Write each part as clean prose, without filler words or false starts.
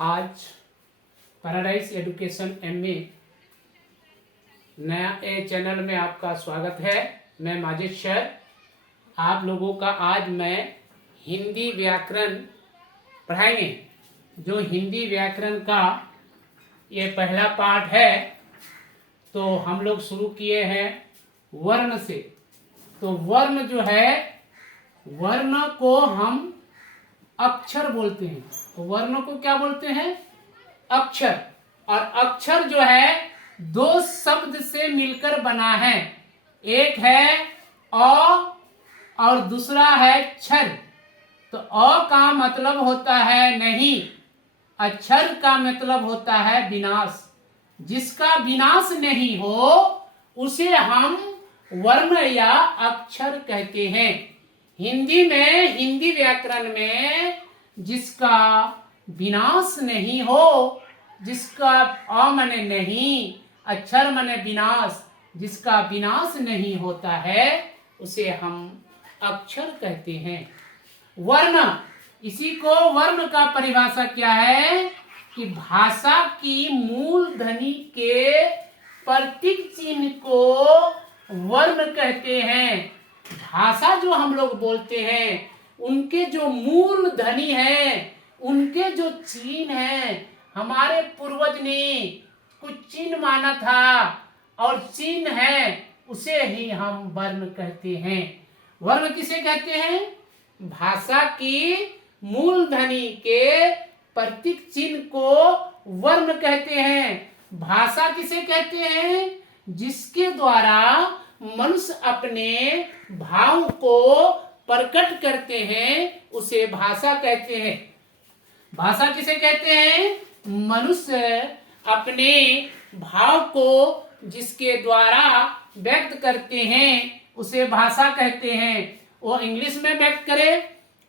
आज paradise education MA नया channel में आपका स्वागत है। मैं माजिद सर आप लोगों का आज मैं हिंदी व्याकरण पढ़ाएंगे। जो हिंदी व्याकरण का ये पहला पाठ है, तो हम लोग शुरू किए हैं वर्ण से। तो वर्ण जो है, वर्ण को हम अक्षर बोलते हैं। तो वर्ण को क्या बोलते हैं? अक्षर। और अक्षर जो है दो शब्द से मिलकर बना है, एक है अ और दूसरा है क्षर। तो अ का मतलब होता है नहीं, अक्षर का मतलब होता है विनाश। जिसका विनाश नहीं हो उसे हम वर्ण या अक्षर कहते हैं। हिंदी में, हिंदी व्याकरण में जिसका विनाश नहीं हो, जिसका अ माने नहीं, अक्षर माने विनाश, जिसका विनाश नहीं होता है उसे हम अक्षर कहते हैं। वर्ण, इसी को वर्ण का परिभाषा क्या है कि भाषा की मूल ध्वनि के प्रतीक चिन्ह को वर्ण कहते हैं। भाषा जो हम लोग बोलते हैं उनके जो मूल ध्वनि है, उनके जो चिन्ह है, हमारे पूर्वज ने कुछ चिन्ह माना था और चिन्ह है, उसे ही हम वर्ण कहते हैं। वर्ण किसे कहते हैं? भाषा की मूल ध्वनि के प्रतीक चिन्ह को वर्ण कहते हैं। भाषा किसे कहते हैं? जिसके द्वारा मनुष्य अपने भाव को प्रकट करते हैं, उसे भाषा कहते हैं। भाषा किसे कहते हैं? मनुष्य अपने भाव को जिसके द्वारा व्यक्त करते हैं उसे भाषा कहते हैं। वो इंग्लिश में व्यक्त करे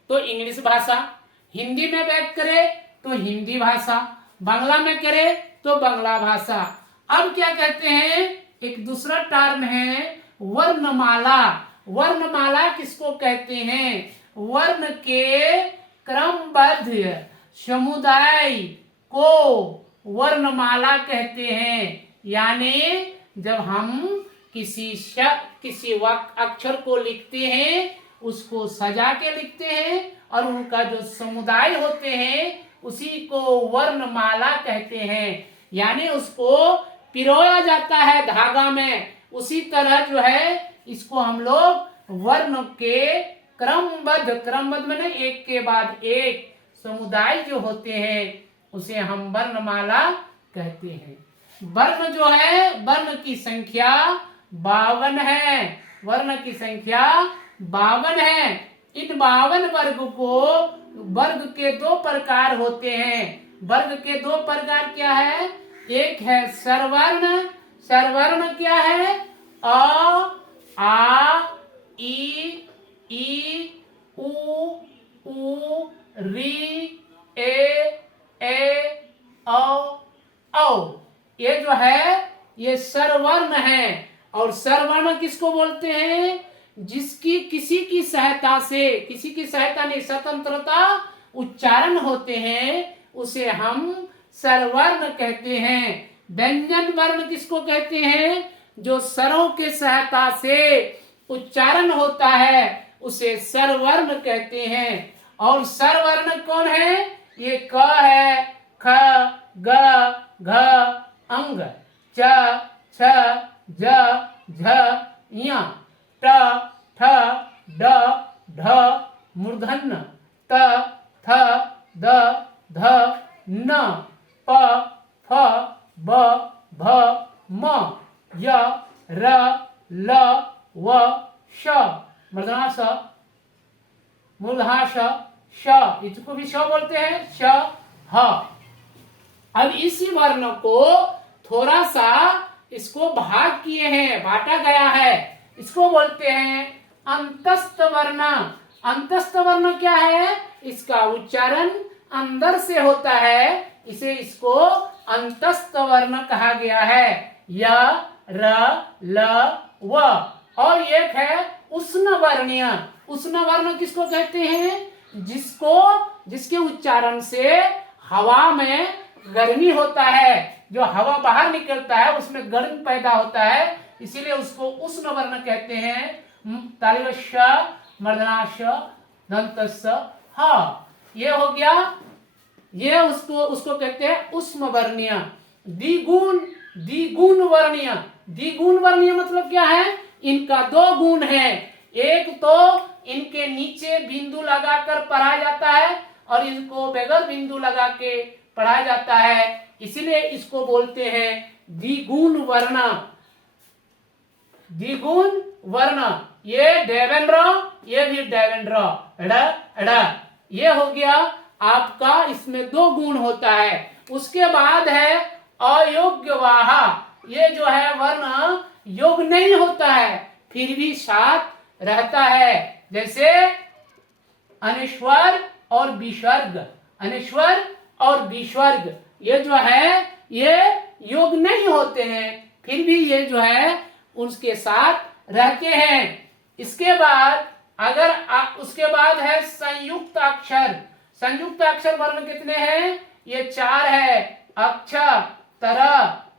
तो इंग्लिश भाषा, हिंदी में व्यक्त करे तो हिंदी भाषा, बांग्ला में करे तो बांग्ला भाषा। अब क्या कहते हैं, एक दूसरा टर्म है वर्णमाला। वर्णमाला किसको कहते हैं? वर्ण के क्रमबद्ध समुदाय को वर्णमाला कहते हैं। यानी जब हम किसी अक्षर को लिखते हैं, उसको सजा के लिखते हैं और उनका जो समुदाय होते हैं उसी को वर्णमाला कहते हैं। यानी उसको पिरोया जाता है धागा में, उसी तरह जो है इसको हम लोग वर्ण के क्रमबद्ध माने एक के बाद एक समुदाय जो होते हैं उसे हम वर्णमाला कहते हैं। वर्ण जो है, वर्ण की संख्या 52 है। वर्ण की संख्या 52 है। इन 52 वर्ग के दो प्रकार होते हैं। वर्ग के दो प्रकार क्या है? एक है स्वरवर्ण। स्वरवर्ण क्या है? अ, आ, ई, उ, री, ए, औ। ये जो है ये स्वरवर्ण है। और स्वरवर्ण किसको बोलते हैं? जिसकी किसी की सहायता नहीं, स्वतंत्रता उच्चारण होते हैं, उसे हम स्वरवर्ण कहते हैं। व्यंजन वर्ण किसको कहते हैं? जो स्वरों के सहायता से उच्चारण होता है उसे स्वरवर्ण कहते हैं। और स्वरवर्ण कौन है? ये क है, ख, ग, घ, अंग, च, छ, ज, झ, ञ, ट, ठ, ड, ढ, मूर्धन्य, त, थ, द, ध, न, प, फ, ब, भ, म, य, र, ल, व, श, मूर्धना स, मूर्धा श, इसको भी श बोलते हैं, श, ह। अब इसी वर्ण को थोड़ा सा इसको भाग किए हैं, बांटा गया है, इसको बोलते हैं अंतस्थ वर्ण। अंतस्थ वर्ण क्या है? इसका उच्चारण अंदर से होता है, इसको अंतस्थ वर्ण कहा गया है। य, र, ल, व। और एक है उष्ण वर्णीय। उष्ण वर्ण किसको कहते हैं? जिसके उच्चारण से हवा में गर्मी होता है, जो हवा बाहर निकलता है उसमें गर्म पैदा होता है, इसीलिए उसको उष्ण वर्ण कहते हैं। तालिवश्य मर्दनाश दंतस्य ह, ये हो गया, ये उसको कहते हैं उष्ण वर्णीय। द्विगुण, द्विगुण वर्णीय, द्विगुण वर्णीय मतलब क्या है, इनका दो गुण है। एक तो इनके नीचे बिंदु लगाकर पढ़ा जाता है और इनको बगैर बिंदु लगा के पढ़ा जाता है, इसलिए इसको बोलते हैं द्विगुण वर्ण। द्विगुण वर्ण, ये डेवेंद्र, ये भी डेवेंद्र, ये हो गया आपका, इसमें दो गुण होता है। उसके बाद है अयोग्यवाह, ये जो है वर्ण योग नहीं होता है फिर भी साथ रहता है, जैसे अनिश्वर और विसर्ग, अनिश्वर और विसर्ग, ये जो है ये योग नहीं होते हैं फिर भी ये जो है उसके साथ रहते हैं। इसके बाद अगर उसके बाद है संयुक्त अक्षर। संयुक्त अक्षर वर्ण कितने हैं, ये 4 है, अक्ष, तर,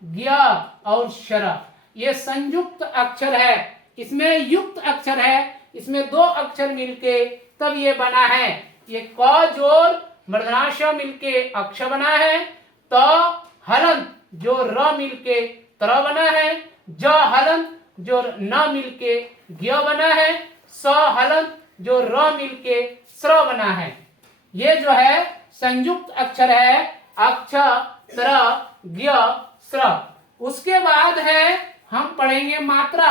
ज्ञ और शर, ये संयुक्त अक्षर है। इसमें युक्त अक्षर है, इसमें 2 अक्षर मिलके तब ये बना है। ये क जोर मूर्धनाश मिलके अक्ष बना है, त हलंत जो र मिलके तर बना है, ज हलंत जो न मिलके ज्ञ बना है, स हलंत जो र मिलके स्र बना है। ये जो है संयुक्त अक्षर है, अक्ष, तर, ज्ञ, स्र। उसके बाद है हम पढ़ेंगे मात्रा।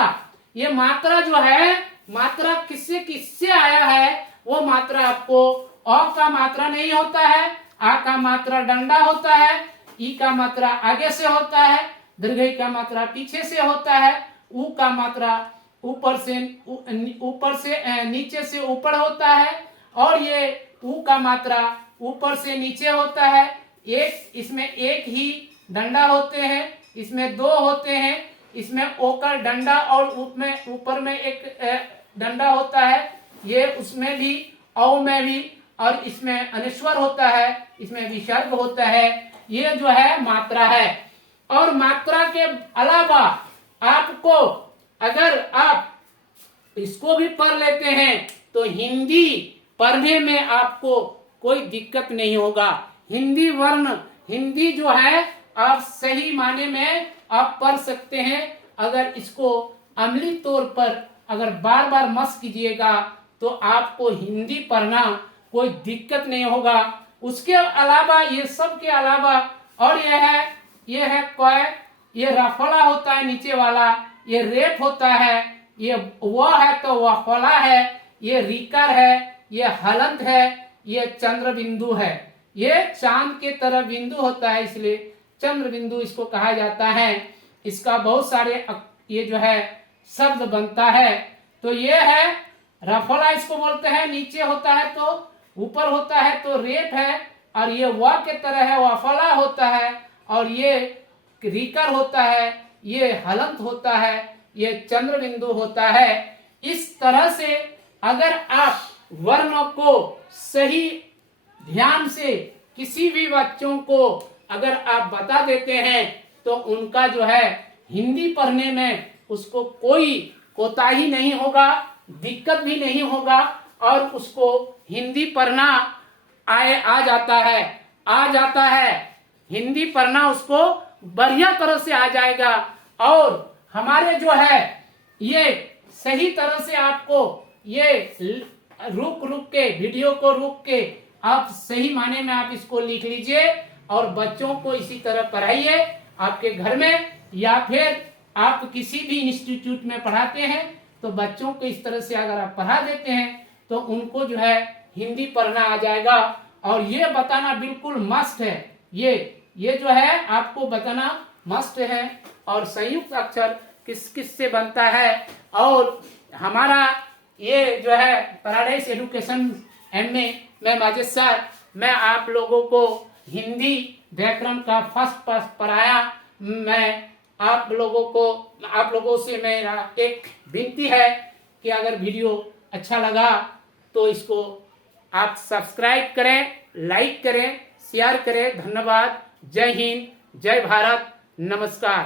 ये मात्रा जो है, मात्रा किससे किससे आया है, वो मात्रा आपको अ का मात्रा नहीं होता है, आ का मात्रा डंडा होता है, ई का मात्रा आगे से होता है, दीर्घ का मात्रा पीछे से होता है, उ का मात्रा ऊपर से नीचे से ऊपर होता है, और ये उ का मात्रा ऊपर से नीचे होता है। एक इसमें एक ही डंडा होते हैं, इसमें 2 होते हैं, इसमें ओ का डंडा और ऊपर में एक डंडा होता है, ये उसमें भी औ में भी, और इसमें अनिश्वर होता है, इसमें विसर्ग होता है। ये जो है मात्रा है। और मात्रा के अलावा आपको अगर आप इसको भी पढ़ लेते हैं तो हिंदी पढ़ने में आपको कोई दिक्कत नहीं होगा। हिंदी वर्ण, हिंदी जो है आप सही माने में आप पढ़ सकते हैं। अगर इसको अमली तौर पर अगर बार बार मस कीजिएगा तो आपको हिंदी पढ़ना कोई दिक्कत नहीं होगा। उसके अलावा ये सब के अलावा और ये है क्वय, ये रफला होता है नीचे वाला, ये रेप होता है, ये वह है तो वह फला है, ये रिकर है, ये हलंत है, ये चंद्र बिंदु है। ये चांद के तरह बिंदु होता है इसलिए चंद्र बिंदु इसको कहा जाता है। इसका बहुत सारे ये जो है शब्द बनता है। तो ये है रफला, इसको बोलते हैं, नीचे होता है तो ऊपर होता है तो रेप है, और ये व के तरह है वफला होता है, और ये रिकर होता है, ये हलंत होता है, ये चंद्र बिंदु होता है। इस तरह से अगर आप वर्ण को सही ध्यान से किसी भी बच्चों को अगर आप बता देते हैं तो उनका जो है हिंदी पढ़ने में उसको कोई कोताही नहीं होगा, दिक्कत भी नहीं होगा, और उसको हिंदी पढ़ना आ जाता है। हिंदी पढ़ना उसको बढ़िया तरह से आ जाएगा। और हमारे जो है ये सही तरह से आपको ये रुक के वीडियो को रुक के आप सही माने में आप इसको लिख लीजिए और बच्चों को इसी तरह पढ़ाइए आपके घर में, या फिर आप किसी भी इंस्टीट्यूट में पढ़ाते हैं तो बच्चों को इस तरह से अगर आप पढ़ा देते हैं तो उनको जो है हिंदी पढ़ना आ जाएगा। और ये बताना बिल्कुल मस्ट है, ये जो है आपको बताना मस्ट है। और संयुक्त अक्षर किस किस से बनता है, और हमारा ये जो है पैराडाइज एजुकेशन MA में माजिद सर, मैं आप लोगों को हिंदी व्याकरण का फर्स्ट पढ़ाया। मैं आप लोगों से मेरा एक विनती है कि अगर वीडियो अच्छा लगा तो इसको आप सब्सक्राइब करें, लाइक करें, शेयर करें। धन्यवाद। जय हिंद, जय भारत, नमस्कार।